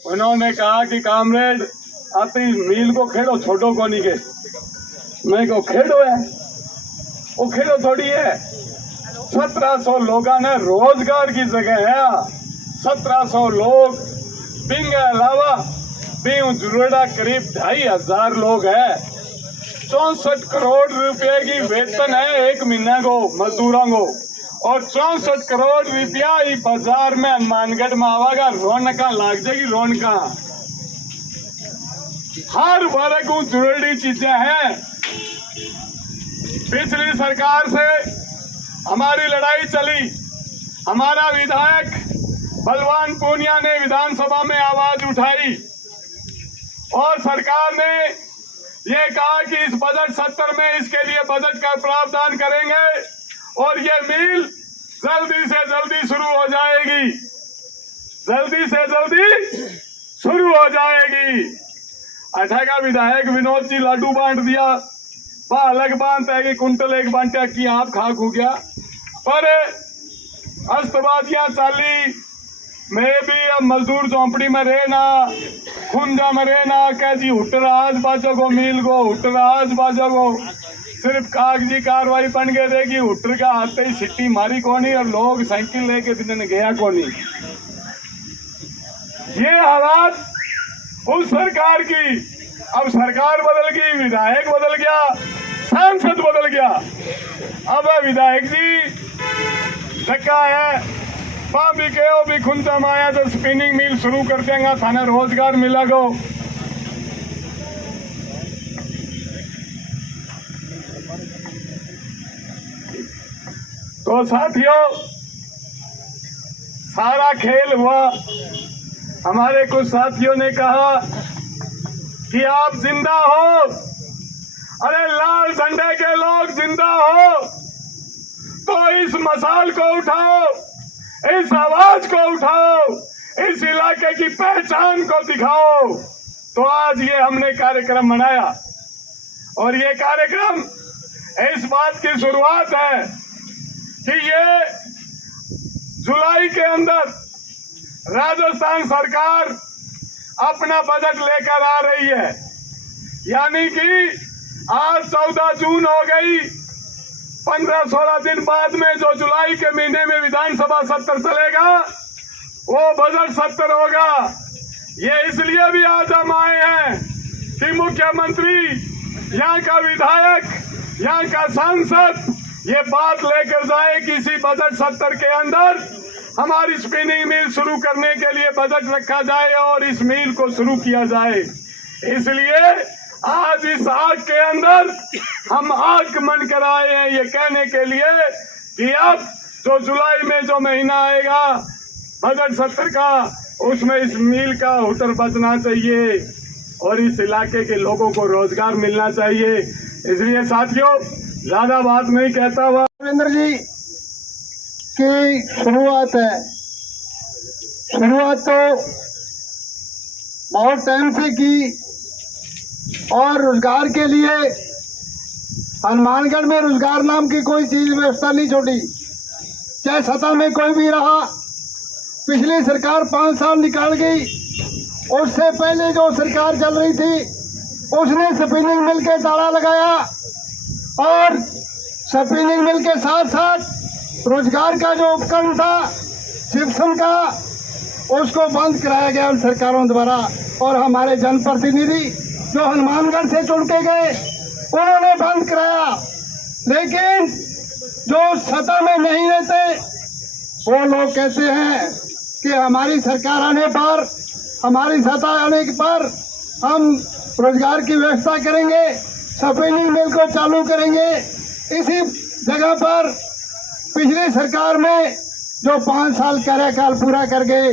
उन्होंने कहा कि कामरेड अपनी मील को खेड़ो, छोटो को नहीं के। मैं को खेड़ो है, वो खेड़ो थोड़ी है। 1700 लोगों ने रोजगार की जगह है। 1700 लोग बिंग अलावा बिंग जुड़ेड़ा करीब 2500 लोग है। 64 करोड़ रुपए की वेतन है एक महीने को मजदूरों को, और 64 करोड़ रुपया इस बाजार में हनुमानगढ़ में आवागा। रौनका लाग जाएगी, रौनका हर वर्ग को जुड़ी चीजें हैं। पिछली सरकार से हमारी लड़ाई चली। हमारा विधायक बलवान पूनिया ने विधानसभा में आवाज उठाई और सरकार ने ये कहा कि इस बजट सत्र में इसके लिए बजट का प्रावधान करेंगे और ये मिल जल्दी से जल्दी शुरू हो जाएगी, जल्दी से जल्दी शुरू हो जाएगी। अठागा विधायक विनोद जी लाडू बांट दिया, वह अलग बात है कि कुंटल एक बांटा कि आप खाक हो गया, पर अस्तबाजियां चाली। मैं भी अब मजदूर झोंपड़ी में रहना, खुंजा में रहना, कह जी हुटर आज बाजो को मिल को, हुटर आज बाजो को सिर्फ कागजी कार्रवाई बन गए रहेगी। हुटर का आते ही सिट्टी मारी कोनी और लोग साइकिल लेके दिन गया कोनी। ये हालात उस सरकार की। अब सरकार बदल गई, विधायक बदल गया, सांसद बदल गया। अब विधायक जी धक्का है, भी कहो भी खुंता माया तो स्पिनिंग मिल शुरू कर देंगे, थाने रोजगार मिलेगा। तो साथियों, सारा खेल हुआ। हमारे कुछ साथियों ने कहा कि आप जिंदा हो, अरे लाल झंडे के लोग जिंदा हो तो इस मसाल को उठाओ, इस आवाज को उठाओ, इस इलाके की पहचान को दिखाओ। तो आज ये हमने कार्यक्रम मनाया और ये कार्यक्रम इस बात की शुरुआत है कि ये जुलाई के अंदर राजस्थान सरकार अपना बजट लेकर आ रही है। यानी कि आज 14 जून हो गई, 15-16 दिन बाद में जो जुलाई के महीने में विधानसभा सत्र चलेगा वो बजट सत्र होगा। ये इसलिए भी आज हम आए हैं कि मुख्यमंत्री, यहाँ का विधायक, यहाँ का सांसद ये बात लेकर जाए कि इसी बजट सत्र के अंदर हमारी स्पिनिंग मिल शुरू करने के लिए बजट रखा जाए और इस मिल को शुरू किया जाए। इसलिए आज इस आग के अंदर हम आग मन कर आए हैं ये कहने के लिए कि अब जो जुलाई में जो महीना आएगा बजट सत्र का, उसमें इस मिल का हुटर बचना चाहिए और इस इलाके के लोगों को रोजगार मिलना चाहिए। इसलिए साथियों, ज्यादा बात नहीं कहता हुआ रविंद्र जी की शुरुआत है। शुरुआत तो बहुत टाइम से की और रोजगार के लिए हनुमानगढ़ में रोजगार नाम की कोई चीज व्यवस्था नहीं छोड़ी, चाहे सत्ता में कोई भी रहा। पिछली सरकार 5 साल निकाल गई, उससे पहले जो सरकार चल रही थी उसने स्पिनिंग मिल के ताला लगाया और स्पिनिंग मिल के साथ साथ रोजगार का जो उपकरण था जिप्सम का, उसको बंद कराया गया उन सरकारों द्वारा। और हमारे जनप्रतिनिधि जो हनुमानगढ़ से चुन के गए उन्होंने बंद कराया, लेकिन जो सत्ता में नहीं रहते वो लोग कहते हैं कि हमारी सरकार आने पर, हमारी सत्ता आने पर हम रोजगार की व्यवस्था करेंगे, स्पिनिंग मिल को चालू करेंगे। इसी जगह पर पिछली सरकार में जो 5 साल कार्यकाल पूरा कर गए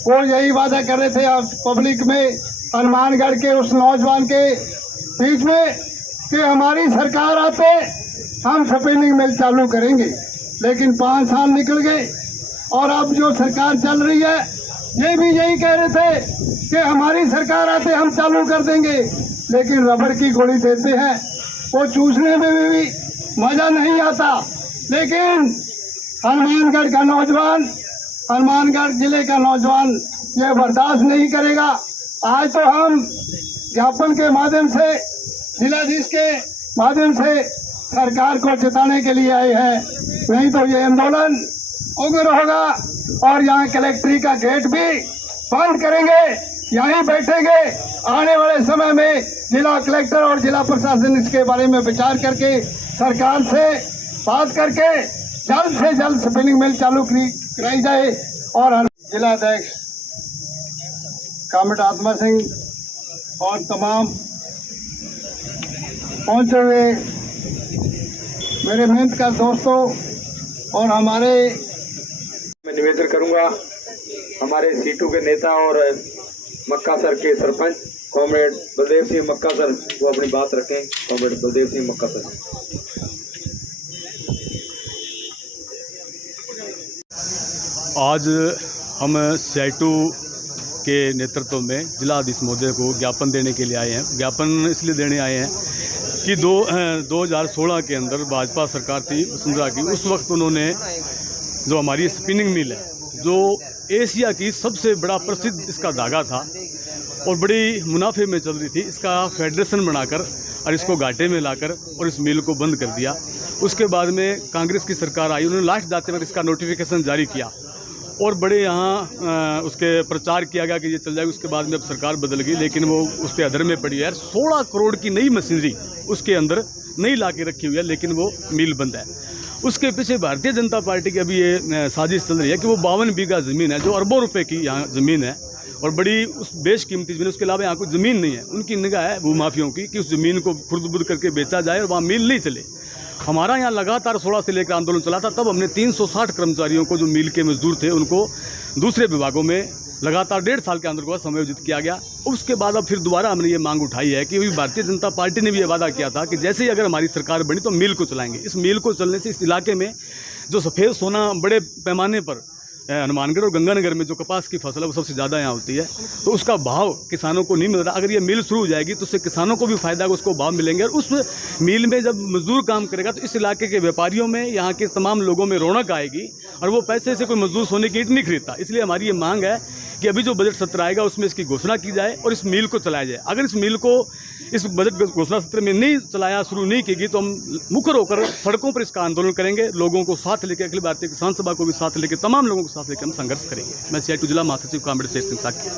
वो यही वादा कर रहे थे आप पब्लिक में, हनुमानगढ़ के उस नौजवान के बीच में कि हमारी सरकार आते हम स्पिनिंग मिल चालू करेंगे। लेकिन 5 साल निकल गए और अब जो सरकार चल रही है ये भी यही कह रहे थे कि हमारी सरकार आते हम चालू कर देंगे, लेकिन रबड़ की गोली देते हैं, वो चूसने में भी मजा नहीं आता। लेकिन हनुमानगढ़ का नौजवान, हनुमानगढ़ जिले का नौजवान ये बर्दाश्त नहीं करेगा। आज तो हम ज्ञापन के माध्यम से, जिलाधीश के माध्यम से सरकार को चेताने के लिए आए हैं, नहीं तो ये आंदोलन उग्र होगा और यहाँ कलेक्ट्री का गेट भी बंद करेंगे, यहीं बैठेंगे। आने वाले समय में जिला कलेक्टर और जिला प्रशासन इसके बारे में विचार करके सरकार से बात करके जल्द से जल्द स्पिनिंग मिल चालू कराई जाए। और जिला अध्यक्ष कामरेड आत्मा सिंह और तमाम पहुंचे हुए मेरे मेहनत का दोस्तों और हमारे, मैं निवेदन करूंगा हमारे सीटू के नेता और मक्का सर के सरपंच कॉमरेड बलदेव सिंह मक्का सर वो अपनी बात रखें। कॉमरेड बलदेव सिंह मक्का सर। आज हम सीटू के नेतृत्व में जिलाधीश महोदय को ज्ञापन देने के लिए आए हैं। ज्ञापन इसलिए देने आए हैं कि 2016 के अंदर भाजपा सरकार थी वसुंधरा की, उस वक्त उन्होंने जो हमारी स्पिनिंग मिल है, जो एशिया की सबसे बड़ा प्रसिद्ध इसका धागा था और बड़ी मुनाफे में चल रही थी, इसका फेडरेशन बनाकर और इसको घाटे में लाकर और इस मिल को बंद कर दिया। उसके बाद में कांग्रेस की सरकार आई, उन्होंने लास्ट जाते वक्त इसका नोटिफिकेशन जारी किया और बड़े यहाँ उसके प्रचार किया गया कि ये चल जाएगा। उसके बाद में अब सरकार बदल गई, लेकिन वो उस पर अधर में पड़ी है। 16 करोड़ की नई मशीनरी उसके अंदर नई ला के रखी हुई है, लेकिन वो मिल बंद है। उसके पीछे भारतीय जनता पार्टी की अभी ये साजिश चल रही है कि वो 52 बीघा ज़मीन है जो अरबों रुपए की यहाँ ज़मीन है और बड़ी उस बेशकीमती ज़मीन, उसके अलावा यहाँ कोई ज़मीन नहीं है। उनकी निगाह है भूमाफियों की कि उस ज़मीन को खुर्द-बुर्द करके बेचा जाए और वहाँ मिल नहीं चले। हमारा यहाँ लगातार 16 से लेकर आंदोलन चला था, तब हमने 360 कर्मचारियों को जो मिल के मजदूर थे उनको दूसरे विभागों में लगातार 1.5 साल के अंदर को समायोजित किया गया। उसके बाद अब फिर दोबारा हमने ये मांग उठाई है कि अभी भारतीय जनता पार्टी ने भी ये वादा किया था कि जैसे ही अगर हमारी सरकार बनी तो मिल को चलाएंगे। इस मिल को चलने से इस इलाके में जो सफ़ेद सोना बड़े पैमाने पर हनुमानगढ़ और गंगानगर में जो कपास की फसल है वो सबसे ज़्यादा यहाँ होती है, तो उसका भाव किसानों को नहीं मिल रहा। अगर ये मिल शुरू हो जाएगी तो उससे किसानों को भी फायदा होगा, उसको भाव मिलेंगे। और उस मिल में जब मजदूर काम करेगा तो इस इलाके के व्यापारियों में, यहाँ के तमाम लोगों में रौनक आएगी और वो पैसे से कोई मजदूर सोने की ईंट नहीं खरीदता। इसलिए हमारी ये मांग है कि अभी जो बजट सत्र आएगा उसमें इसकी घोषणा की जाए और इस मिल को चलाया जाए। अगर इस मिल को इस बजट घोषणा सत्र में नहीं चलाया, शुरू नहीं की तो हम मुखर होकर सड़कों पर इसका आंदोलन करेंगे। लोगों को साथ लेकर, अखिल भारतीय किसान सभा को भी साथ लेकर, तमाम लोगों को साथ लेकर हम संघर्ष करेंगे। मैं सीआईटू जिला महासचिव कामरेड शेर सिंह साकी।